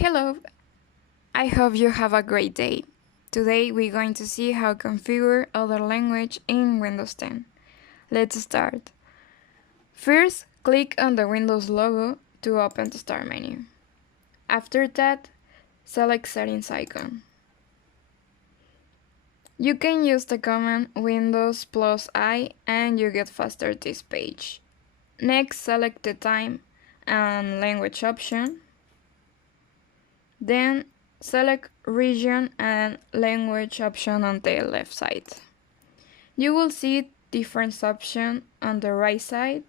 Hello, I hope you have a great day. Today we're going to see how to configure other language in Windows 10. Let's start. First, click on the Windows logo to open the Start menu. After that, select Settings icon. You can use the command Windows plus I and you get faster this page. Next, select the time and language option. Then select region and language option on the left side. You will see different options on the right side,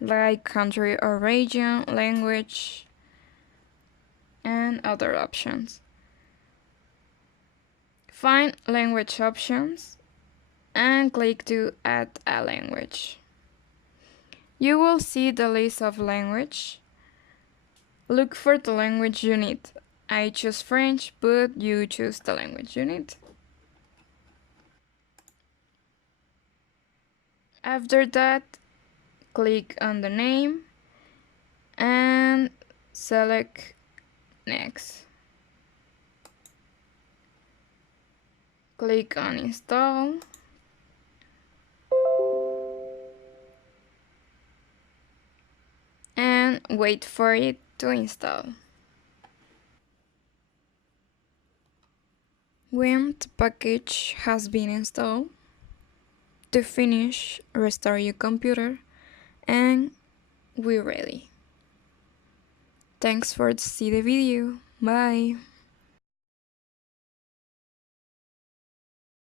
like country or region, language, and other options. Find language options and click to add a language. You will see the list of language. Look for the language you need. I choose French, but you choose the language you need. After that, click on the name and select Next. Click on Install. And wait for it to install. When the package has been installed, to finish, restart your computer and we're ready. Thanks for seeing the video. Bye.